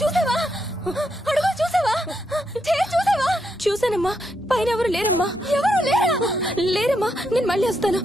చూసావా? అడుగు చూసావా? చూసావా? చూసానమ్మా. పైన ఎవరు లేరమ్మా. ఎవరు లేరా? లేరమ్మా. నేను మళ్ళీ వస్తాను.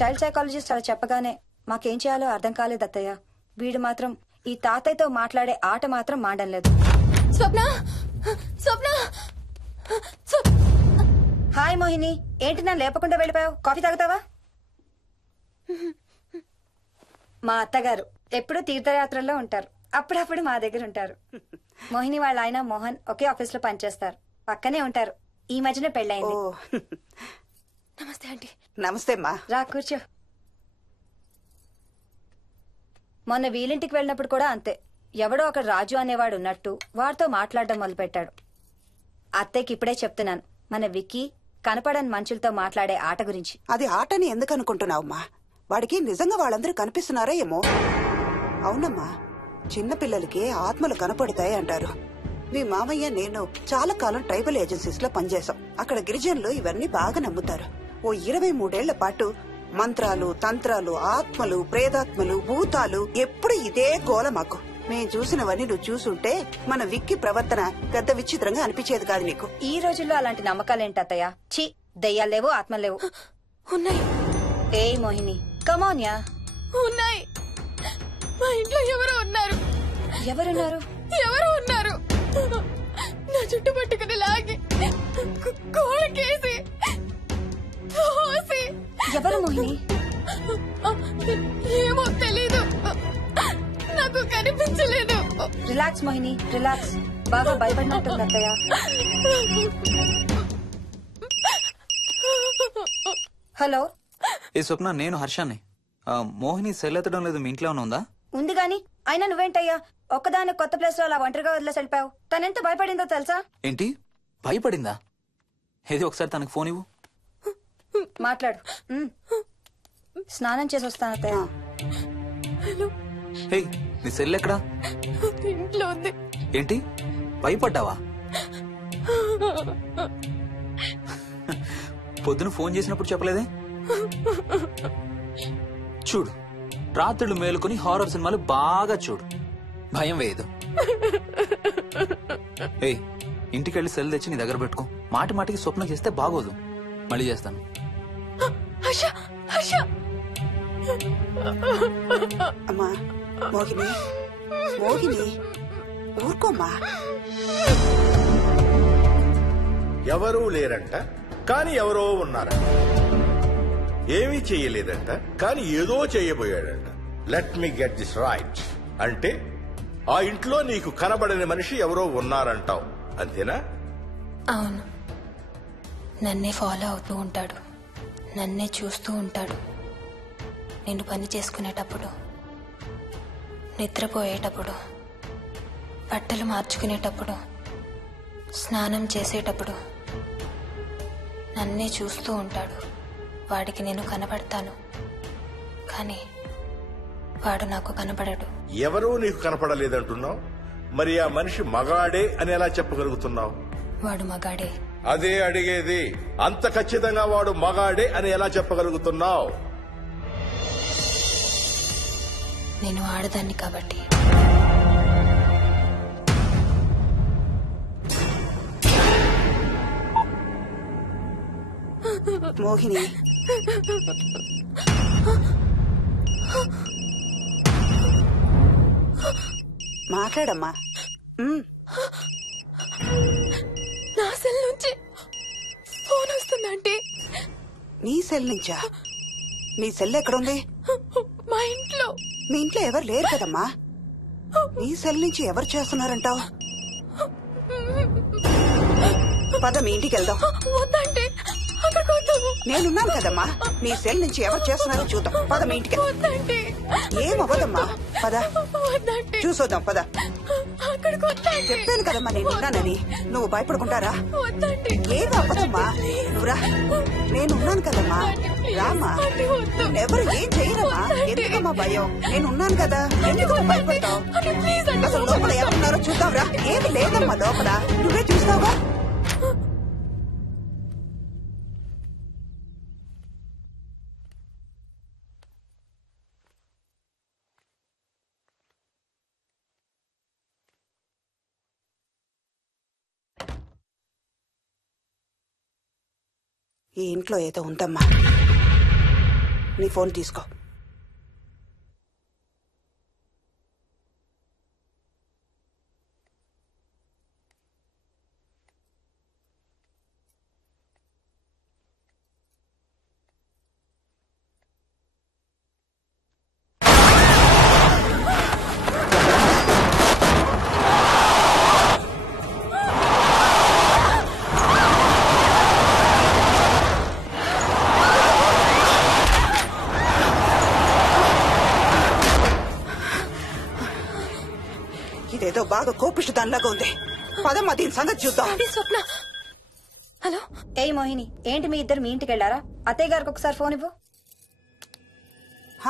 చైల్డ్ సైకాలజిస్ట్ అలా చెప్పగానే మాకేం చేయాలో అర్థం కాలేదు అత్తయ్య. వీడు మాత్రం ఈ తాతయ్యతో మాట్లాడే ఆట మాత్రం మాండం లేదు. స్వప్న, స్వప్న. హాయ్ మోహిని, ఏంటి నన్ను లేపకుండా వెళ్ళిపోయావు? కాఫీ తాగుతావా? మా అత్తగారు ఎప్పుడూ తీర్థయాత్రల్లో ఉంటారు, అప్పుడప్పుడు మా దగ్గర ఉంటారు. మోహిని వాళ్ళ ఆయన మోహన్ ఒకే ఆఫీస్ లో పనిచేస్తారు, పక్కనే ఉంటారు. ఈ మధ్యన పెళ్ళైంది. నమస్తే ఆంటీ. నమస్తే అమ్మా. రా కూర్చో. మొన్న వీలింటికి వెళ్ళినప్పుడు కూడా అంతే. ఎవడో ఒక రాజు అనేవాడు ఉన్నట్టు వాడితో మాట్లాడడం మొదలుపెట్టాడు. అత్తయ్యకి ఇప్పుడే చెప్తున్నాను, మన విక్కీ కనపడని మనుషులతో మాట్లాడే ఆట గురించి. అది ఆటని ఎందుకు అనుకుంటున్నావమ్మా? వాడికి నిజంగా వాళ్ళందరూ కనిపిస్తున్నారా ఏమో. అవునమ్మా, చిన్నపిల్లలకి ఆత్మలు కనపడతాయి అంటారు. మీ మామయ్య నేను చాలా కాలం ట్రైబల్ ఏజెన్సీస్ లో పనిచేశాం. అక్కడ గిరిజనులు ఇవన్నీ బాగా నమ్ముతారు. ఓ 23 ఏళ్ల పాటు మంత్రాలు, తంత్రాలు, ఆత్మలు, ప్రేతాత్మలు, భూతాలు, ఎప్పుడు ఇదే గోల మాకు. మేం చూసినవన్నీ నువ్వు చూసుంటే మన విక్కి ప్రవర్తన పెద్ద విచిత్రంగా అనిపించేది కాదు నీకు. ఈ రోజుల్లో అలాంటి నమ్మకాలేంటి అత్తయ్య? ఛీ, దెయ్యాలు లేవు, ఆత్మలు లేవు. ఉన్నాయి. ఏ మోహిని, కమాన్యా. ఉన్నాయి. మా ఇంట్లో ఎవరో ఉన్నారు. ఎవరున్నారు? ఎవరో ఉన్నారు. నా చుట్టు పట్టుకుని లాగి కోళ్ళకేసి ఎవరు మోహిని? ఏమో తెలీదు, నాకు కనిపించలేదు. Relax Mohini, relax. బాగా భయపడినట్టుంది అత్తయ్య. హలో. ఏ స్వప్న, నేను హర్షాన్ని. మోహిని సెల్ ఎత్తడం లేదు, మీ ఇంట్లో ఉందా? ఉంది గాని అయినా నువ్వేంటయ్యా ఒక్కదాని కొత్త ప్లేస్ లో అలా ఒంటరిగా వదిలేసి వెళ్ళిపోయావు? తనెంత భయపడిందో తెలుసా? ఏంటి భయపడిందా? ఏది ఒకసారి తనకు ఫోన్ ఇవ్వు. మాట్లాడు. స్నానం చేసి వస్తాను అత్తయ్య. హే, నీ సెల్ ఎక్కడా? ఇంట్లో ఉంది. ఏంటి భయపడ్డావా? పొద్దున ఫోన్ చేసినప్పుడు చెప్పలేదే? చూడు, రాత్రులు మేలుకొని హారర్ సినిమాలు బాగా చూడు, భయం వేయదు. ఏ, ఇంటికెళ్ళి సెల్ తెచ్చి నీ దగ్గర పెట్టుకో. మాటి మాటికి స్వప్నం చేస్తే బాగోదు. మళ్ళీ చేస్తాను. అమ్మా మోహిని, మోహిని ఊరుకోమ్మా. ఎవరూ లేరంట, కానీ ఎవరో ఉన్నారంట. ఏమీ చెయ్యలేదంట, కానీ ఏదో చేయబోయాడంట. Let me get this right. అంటే ఆ ఇంట్లో నీకు కనబడని మనిషి ఎవరో ఉన్నారంటావు, అంతేనా? అవును. నన్నే ఫాలో అవుతూ ఉంటాడు, నన్నే చూస్తూ ఉంటాడు. నేను పని చేసుకునేటప్పుడు, నిద్రపోయేటప్పుడు, బట్టలు మార్చుకునేటప్పుడు, స్నానం చేసేటప్పుడు నన్నే చూస్తూ ఉంటాడు. వాడికి నేను కనపడతాను, కానీ వాడు నాకు కనపడడు. ఎవరూ నీకు కనపడలేదంటున్నావు, మరి ఆ మనిషి మగాడే అని ఎలా చెప్పగలుగుతున్నావు? వాడు మగాడే. అదే అడిగేది. అంత ఖచ్చితంగా వాడు మగాడే అని ఎలా చెప్పగలుగుతున్నావు? నేను ఆడదాన్ని కాబట్టి. మోహిని మాట్లాడమ్మా. నా సెల్ నుంచి ఫోన్ వస్తుందంటే. నీ సెల్ నుంచా? నీ సెల్ ఎక్కడుంది? మా ఇంట్లో. మీ ఇంట్లో ఎవరు లేరు కదమ్మా. నీ సెల్ నుంచి ఎవరు చేస్తున్నారంటావు? పద మీ ఇంటికి వెళ్దాం. వద్దంటే అక్కడికి వద్దాము. నేనున్నాను కదమ్మా. నీ సెల్ నుంచి ఎవరు చేస్తున్నారో చూద్దాం. పద మీ ఇంటికి. వద్దంటే ఏం అవ్వదమ్మా. పద వద్దంటే చూసొద్దాం. పద. అక్కడికి వద్దంటే. చెప్పాను కదమ్మా నేనున్నానని. నువ్వు భయపడుకుంటారా? వద్దంటే ఏం అవ్వదమ్మా. నువ్వురా. నేనున్నాను కదమ్మా. రామ్మా. ఎవరు ఏం చేయరమ్మా. ఎందుకమ్మా భయం? నేనున్నాను కదా. ఎందుకమ్మా భయపడతావు? అసలు లోపల ఎవరున్నారో చూద్దాంరా. ఏమి లేదమ్మా లోపల. నువ్వే చూస్తావా? ఈ ఇంట్లో ఏదో ఉందమ్మా. నీ ఫోన్ తీసుకో. ఇదేదో బాగా కోపిష్టి దానిలాగా ఉంది. పదమ్మా దీని సంగతి చూద్దాం. స్వప్న. హలో. ఏయ్ మోహిని, ఏంటి మీ ఇద్దరు మీ ఇంటికి వెళ్లారా? అత్తయ్య గారికి ఒకసారి ఫోన్ ఇవ్వు.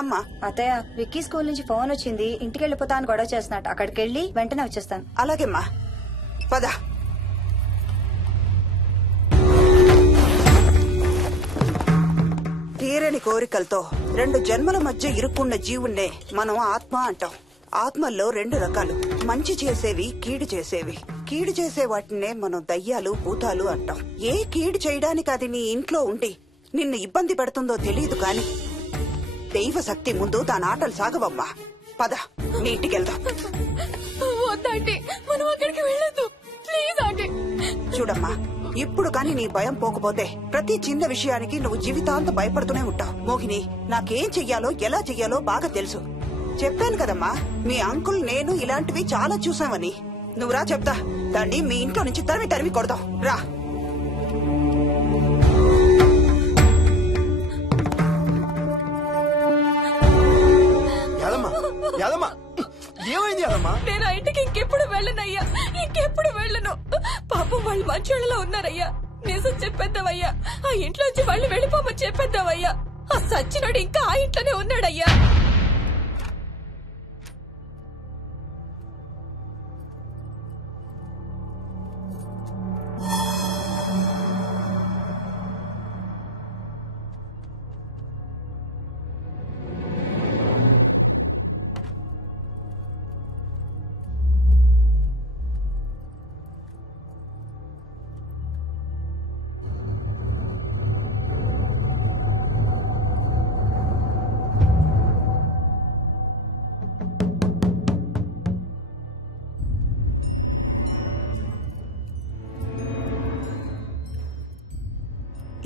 అమ్మా. అత్తయ్య, విక్కీ స్కూల్ నుంచి ఫోన్ వచ్చింది. ఇంటికి వెళ్ళిపోతా అని గొడవ చేస్తున్నట్టు. అక్కడికి వెళ్ళి వెంటనే వచ్చేస్తాను. అలాగేమ్మా. పద. తీరని కోరికలతో 2 జన్మల మధ్య ఇరుక్కున్న జీవుణ్ణే మనం ఆత్మ అంటాం. ఆత్మల్లో 2 రకాలు. మంచి చేసేవి, కీడు చేసేవి. కీడు చేసే వాటినే మనం దయ్యాలు, భూతాలు అంటాం. ఏ కీడు చేయడానికి అది నీ ఇంట్లో ఉండి నిన్ను ఇబ్బంది పెడుతుందో తెలియదు కాని దైవ శక్తి ముందు దాని ఆటలు సాగవమ్మా. పద నీ ఇంటికి వెళ్దాం. వద్దంటే మనం అక్కడికి వెళ్ళొద్దు. ప్లీజ్ అంటే. చూడమ్మా, ఇప్పుడు కాని నీ భయం పోకపోతే ప్రతి చిన్న విషయానికి నువ్వు జీవితాంతం భయపడుతూనే ఉంటావు. మోహిని, నాకేం చెయ్యాలో ఎలా చెయ్యాలో బాగా తెలుసు. చెప్పాను కదమ్మా, మీ అంకుల్ నేను ఇలాంటివి చాలా చూసామని. నువ్వు రా చెప్తా. దాన్ని మీ ఇంట్లో నుంచి తరిమి కొడదాం. రా. ఏమైంది యాదమ్మా? నేను ఆ ఇంటికి ఇంకెప్పుడు వెళ్ళనయ్యా. ఇంకెప్పుడు వెళ్ళను. పాపం వాళ్ళు మంచోళ్ళలో ఉన్నారయ్యా. నిజం చెప్పేద్దామయ్యా. ఆ ఇంట్లోంచి వాళ్ళు వెళ్ళిపోమని చెప్పేద్దామయ్యా. ఆ సచ్చినోడు ఇంకా ఆ ఇంట్లోనే ఉన్నాడయ్యా.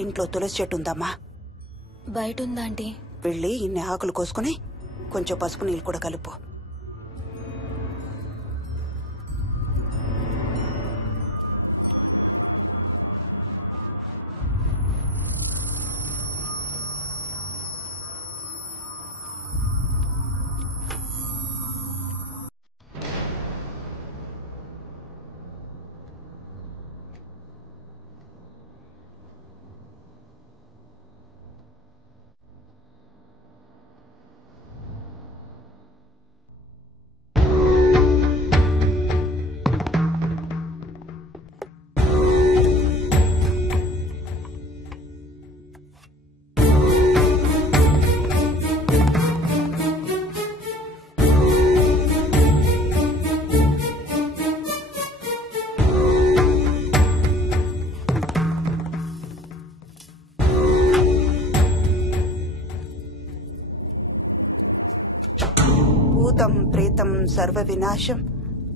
ఇంట్లో తులసి చెట్టు ఉందమ్మా. బయట ఉందా ఆంటీ? వెళ్ళి ఇన్ని ఆకులు కోసుకుని కొంచెం పసుపు నీళ్ళు కూడా కలుపు. భూతం ప్రేతం సర్వ వినాశం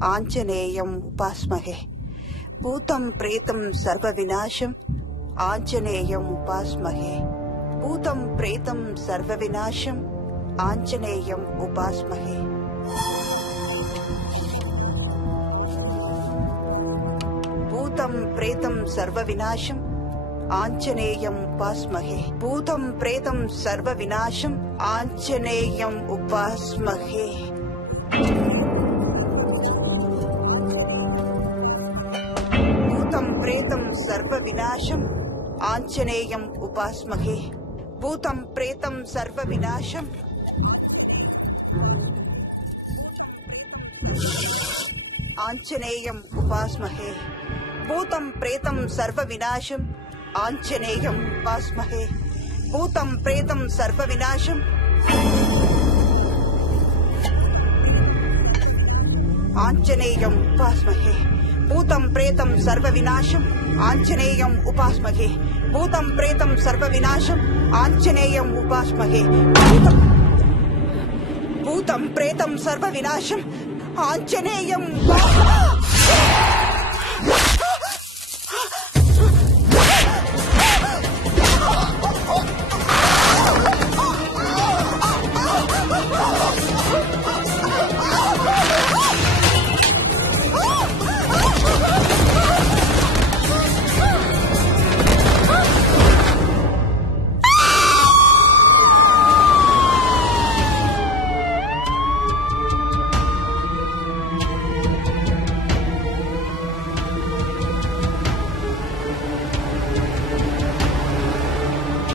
ఆంజనేయం ఉపాస్మహే. భూతం ప్రేతం సర్వ వినాశం ఆంజనేయం ఉపాస్మహే. భూతం ప్రేతం సర్వ వినాశం ఆంజనేయం ఉపాస్మహే. భూతం ప్రేతం సర్వ వినాశం ఆంజనేయం ఉపాస్మహే. భూతం ప్రేతం సర్వ వినాశం ఆంజనేయం ఉపాస్మహే. భూతం ప్రేతం సర్వ వినాశం ఆంజనేయం ఉపాస్మహే. భూతం ప్రేతం సర్వ వినాశం ఆంజనేయం ఉపాస్మహే. భూతం ప్రేతం సర్వ వినాశం ఆంజనేయం ఉపాస్మహే. భూతం ప్రేతం సర్వ వినాశం ఆంజనేయం ఉపాస్మహే. భూతం ప్రేతం సర్వ వినాశం ఆంజనేయం ఉపాస్మహే. భూతం ప్రేతం సర్వ వినాశం ఆంజనేయం ఉపాస్మహే. భూతం ప్రేతం సర్వ వినాశం ఆంజనేయం